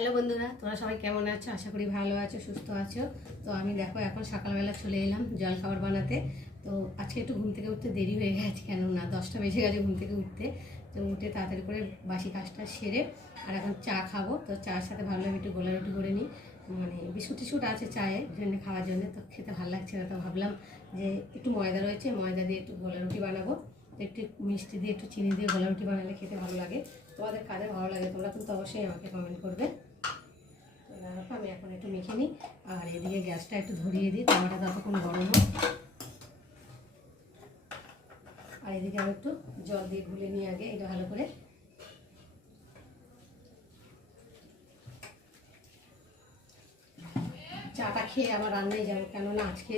Hello বন্ধুরা, তোমরা সবাই কেমন আছো? আশা করি ভালো আছো, সুস্থ আছো। তো আমি দেখো এখন সকালবেলা চলে এলাম জল খাবার বানাতে। তো আজকে একটু ঘুম থেকে উঠতে দেরি হয়ে গেছে, কেননা 10টা বেজে গেছে ঘুম থেকে উঠতে। তো উঠে তাড়াতাড়ি করে বাসি কাজটা সেরে আর এখন চা খাবো। তো চার সাথে ভাবলাম একটু গোলা রুটি করে নিই, মানে বিস্কুট টিস্কুট আছে চায়ে জন্য খাওয়ার জন্য। তো খেতে ভালো লাগছে না, তো ভাবলাম যে একটু ময়দা রয়েছে, ময়দা দিয়ে একটু গোলা রুটি বানাবো। তো একটু মিষ্টি দিয়ে একটু চিনি দিয়ে গোলা রুটি বানালে খেতে ভালো লাগে। তোমাদের কাদের ভালো লাগে তোমরা কিন্তু অবশ্যই আমাকে কমেন্ট করবে। দেখো আমি এখন একটু মেখে নিই, আর এদিকে গ্যাসটা একটু ধরিয়ে দিই, তাওয়াটা ততক্ষণ গরম হোক। আর এদিকে আমি একটু জল দিয়ে গুলে নিই আগে এটা ভালো করে। চাটা খেয়ে আবার রান্নায় যাবো, কেননা আজকে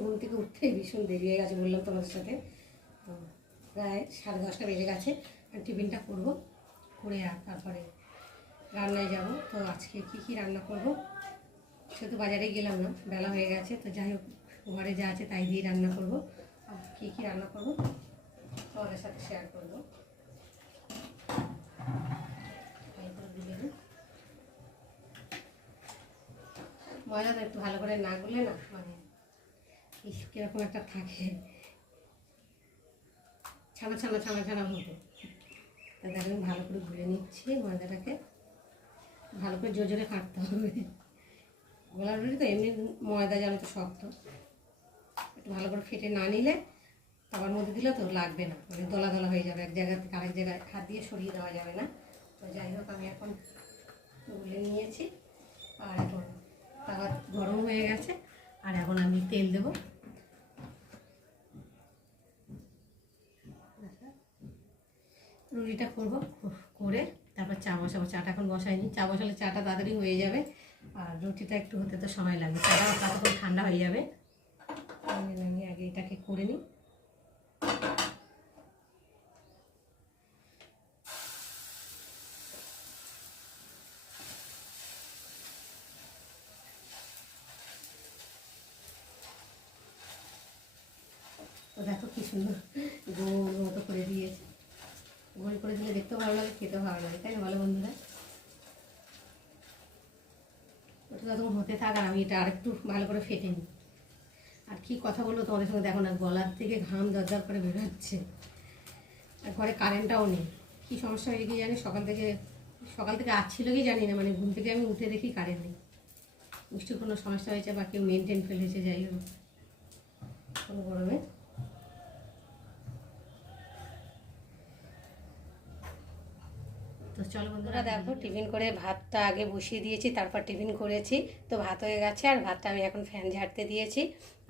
ঘুম থেকে উঠতেই ভীষণ দেরি হয়ে গেছে, বললাম তোমাদের সাথে। তো প্রায় 10:30 বেজে গেছে। আর টিফিনটা করবো, করে আর তারপরে রান্নায় যাব। তো আজকে কি রান্না করব সে তো বাজারে গেলাম না, বেলা হয়ে গেছে। তো যাই হোক, ঘরে যা আছে তাই দিয়ে রান্না করব। আর কি রান্না করব তোমাদের সাথে শেয়ার করবো। ময়দাটা একটু ভালো করে না গুলে না, মানে কীরকম একটা থাকে, ছানা ছানা ছানা ছানা মতো। তা দেখেন ভালো করে গুলে নিচ্ছি ময়দাটাকে, ভালো করে জোরে জোরে কাটতে হবে। গোলা রুটি তো এমনি ময়দা জানো তো শক্ত, একটু ভালো করে ফেটে না নিলে তাওয়ার মধ্যে দিলে তো লাগবে না, মানে দলা দলা হয়ে যাবে, এক জায়গা থেকে আরেক জায়গায় হাত দিয়ে সরিয়ে দেওয়া যাবে না। তো যাই হোক, আমি এখন গুলে নিয়েছি আর এখন তাওয়া গরম হয়ে গেছে। আর এখন আমি তেল দেবো। রুটিটা করবো, করে তারপর চা বসাবো। চাটা এখন বসাইনি, চা বসালে চাটা তাড়াতাড়ি হয়ে যাবে, আর রুটিটা একটু হতে তো সময় লাগবে। চাটা ততক্ষণ ঠান্ডা হয়ে যাবে। আমি আগে এটাকে করে নিই। তো দেখো কি সুন্দর গোল মতো করে দিয়েছে। গোল করে দিলে দেখতেও ভালো লাগে, খেতেও ভালো লাগে, তাই না বলো বন্ধুরা? ওটা তখন হতে থাক, আর আমি এটা আরেকটু ভালো করে ফেটে নিই। আর কি কথা বলবো তোমাদের সঙ্গে, দেখো না গলার থেকে ঘাম দরদর করে বেরোচ্ছে। আর ঘরে কারেন্টটাও নেই, কী সমস্যা হয়ে গিয়ে জানি। সকাল থেকে আসছিল কি জানি না, মানে ঘুম থেকে আমি উঠে দেখি কারেন্ট নেই। নিশ্চয়ই কোনো সমস্যা হয়েছে বা কেউ মেনটেন ফেলেছে, যাই হোক কোনো গরমে। তো চলো বন্ধুরা, দেখো টিফিন করে ভাতটা আগে বসিয়ে দিয়েছি, তারপর টিফিন করেছি। তো ভাত হয়ে গেছে, আর ভাতটা আমি এখন ফ্যান ঝাড়তে দিয়েছি।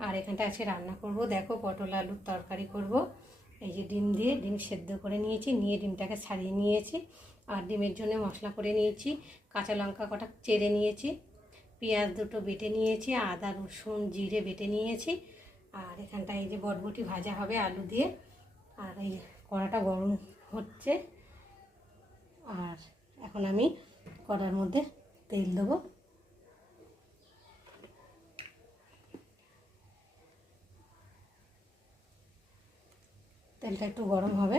আর এখানটা আছে রান্না করব, দেখো পটল আলুর তরকারি করব। এই যে ডিম সেদ্ধ করে নিয়েছি, নিয়ে ডিমটাকে ছাড়িয়ে নিয়েছি। আর ডিমের জন্য মশলা করে নিয়েছি, কাঁচা লঙ্কা কটা চেড়ে নিয়েছি, পেঁয়াজ দুটো বেটে নিয়েছি, আদা রসুন জিরে বেটে নিয়েছি। আর এখানটা এই যে বটবটি ভাজা হবে আলু দিয়ে। আর এই কড়াটা গরম হচ্ছে, আর এখন আমি কড়ার মধ্যে তেল দেবো। তেলটা একটু গরম হবে।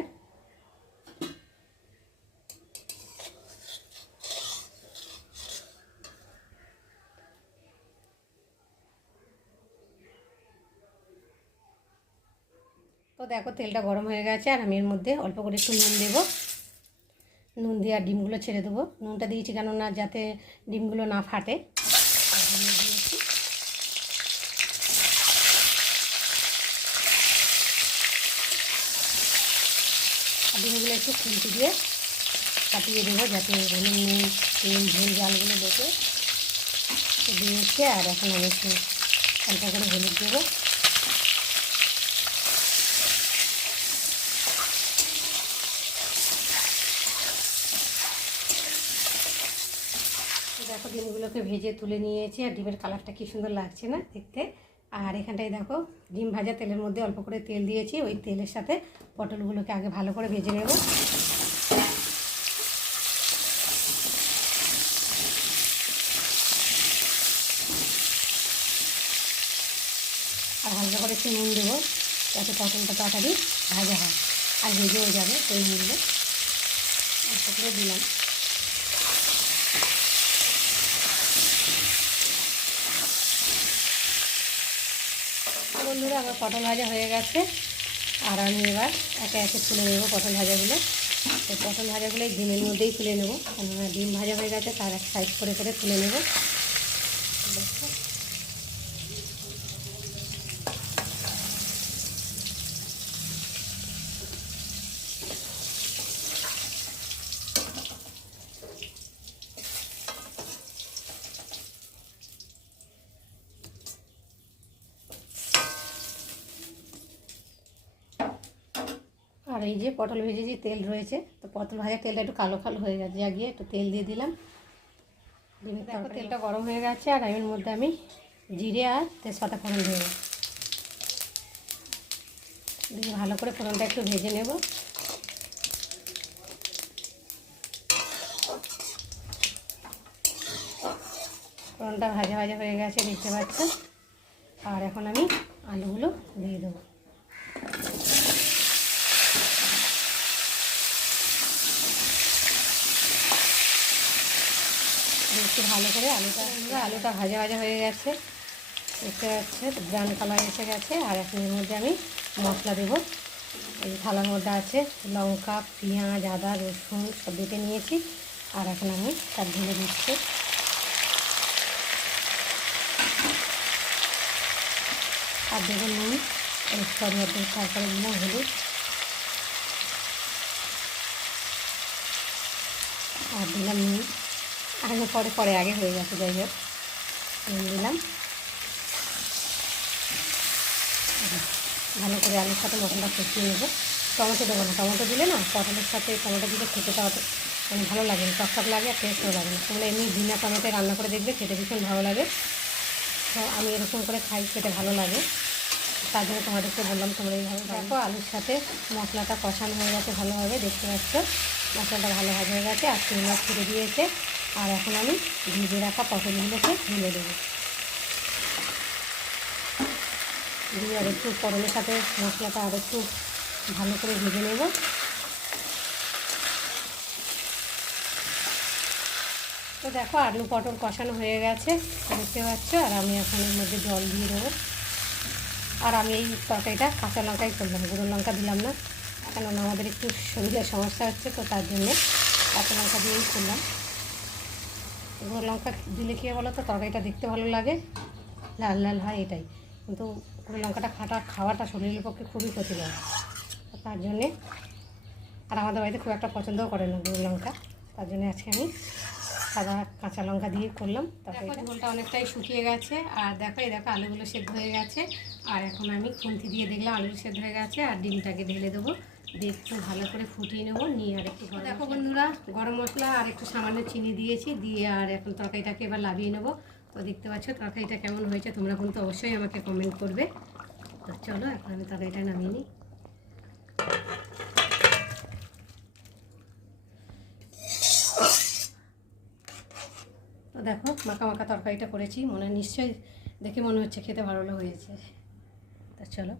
তো দেখো তেলটা গরম হয়ে গেছে, আর আমি এর মধ্যে অল্প করে একটু নুন দেবো। নুন দিয়ে আর ডিমগুলো ছেড়ে দেবো। নুনটা দিয়েছি কেননা যাতে ডিমগুলো না ফাটে। ডিমগুলো একটু খুন্তি দিয়ে কাটিয়ে দেবো, যাতে নুন ঝোল জালগুলো দেখে দিয়েছে। আর এখন আমি একটু হালকা করে হলুদ দেবো। দেখো ডিমগুলোকে ভেজে তুলে নিয়েছি, আর ডিমের কালারটা কি সুন্দর লাগছে না দেখতে। আর এখানটায় দেখো ডিম ভাজা তেলের মধ্যে অল্প করে তেল দিয়েছি, ওই তেলের সাথে পটলগুলোকে আগে ভালো করে ভেজে নেব। আর হালকা করে একটু নুন দেবো, যাতে পটলটা তাড়াতাড়ি ভাজা হয় আর ভেজেও যাবে। তেল নিলে অল্প করে দিলাম। আমার পটল ভাজা হয়ে গেছে, আর আমি এবার একে একে তুলে নেব পটল ভাজাগুলো। তো পটল ভাজাগুলো এই ডিমের মধ্যেই তুলে নেব, কেননা ডিম ভাজা হয়ে গেছে, তার এক সাইড করে তুলে নেব। আর এই যে পটল ভেজে যে তেল রয়েছে, তো পটল ভাজার তেলটা একটু কালো কালো হয়ে গেছে, যা গিয়ে একটু তেল দিয়ে দিলাম। দেখো তেলটা গরম হয়ে গেছে, আর এর মধ্যে আমি জিরে আর তেজপাতা ফোড়ন দেব। দিয়ে ভালো করে ফোড়নটা একটু ভেজে নেব। ফোড়নটা ভাজা ভাজা হয়ে গেছে, দেখতে পাচ্ছ। আর এখন আমি আলুগুলো দিয়ে দেবো। একটু ভালো করে আলুটা ভাজা ভাজা হয়ে গেছে, দেখতে পাচ্ছে ব্রাউন কালার এসে গেছে। আর এখন এর মধ্যে আমি মশলা দেবো। এই থালার মধ্যে আছে লঙ্কা, পেঁয়াজ, আদা, রসুন সব বেটে নিয়েছি, আর এখন আমি সব ঢেলে দিচ্ছি। আর দেবো নুন, সরি তারপরে দিলাম হলুদ, আর দিলাম নুন। আগে পরে আগে হয়ে গেছে, যাই হোক নুন দিলাম। ভালো করে আলুর সাথে মশলাটা কষিয়ে নেবো। টমেটো দেবো না, টমেটো দিলে না পটলের সাথে টমেটো দিলে খেতেটা অত মানে ভালো লাগে না, টকটক লাগে আর টেস্টও লাগে না। তোমরা এমনি বিনা টমেটো রান্না করে দেখবে, খেতে ভীষণ ভালো লাগে। তো আমি এরকম করে খাই, খেতে ভালো লাগে, তার জন্য তোমাদেরকে বললাম তোমরা এইভাবে দেখো। আলুর সাথে মশলাটা কষানো হয়ে গেছে ভালোভাবে, দেখতে পাচ্ছ মশলাটা ভালো ভাজা হয়ে গেছে, আর তেল ছেড়ে দিয়েছে। আর এখন আমি ভিজে রাখা পটলগুলোকে ঢেলে দেবো। দিয়ে আর একটু পটলের সাথে মশলাটা আর একটু ভালো করে ভেজে নেব। তো দেখো আলু পটল কষানো হয়ে গেছে, দেখতে পাচ্ছ। আর আমি এখন এর মধ্যে জল দিয়ে দেবো। আর আমি এই তরকারিটা কাঁচা লঙ্কাই করলাম, গুঁড়ো লঙ্কা দিলাম না, কেননা আমাদের একটু শরীরের সমস্যা হচ্ছে, তো তার জন্যে কাঁচা লঙ্কা দিয়েই করলাম। গুঁড়ো লঙ্কা দিলে কী বলো তো, তরকারিটা দেখতে ভালো লাগে, লাল লাল হয়, এটাই। কিন্তু গুঁড়ো লঙ্কাটা খাওয়াটা শরীরের পক্ষে খুবই ক্ষতিকর, তার জন্যে। আর আমাদের বাড়িতে খুব একটা পছন্দও করে না গুঁড়ো লঙ্কা, তার জন্য আজকে আমি সাদা কাঁচা লঙ্কা দিয়ে করলাম। তারপরে ঝোলটা অনেকটাই শুকিয়ে গেছে, আর দেখো আলুগুলো সেদ্ধ হয়ে গেছে। আর এখন আমি খুন্তি দিয়ে দেখলাম আলুগুলো সেদ্ধ হয়ে গেছে, আর ডিমটাকে ঢেলে দেবো, দিয়ে একটু ভালো করে ফুটিয়ে নেবো। নিয়ে আর একটু দেখো বন্ধুরা, গরম মশলা আর একটু সামান্য চিনি দিয়েছি, দিয়ে আর এখন তরকারিটাকে এবার লাভিয়ে নেবো। তো দেখতে পাচ্ছ তরকারিটা কেমন হয়েছে, তোমরা কিন্তু অবশ্যই আমাকে কমেন্ট করবে। তো চলো এখন আমি তরকারিটা নামিয়ে নিই। তো দেখো মাখা মাখা তরকারিটা করেছি, নিশ্চয়ই দেখে মনে হচ্ছে খেতে ভালো হয়েছে। তা চলো।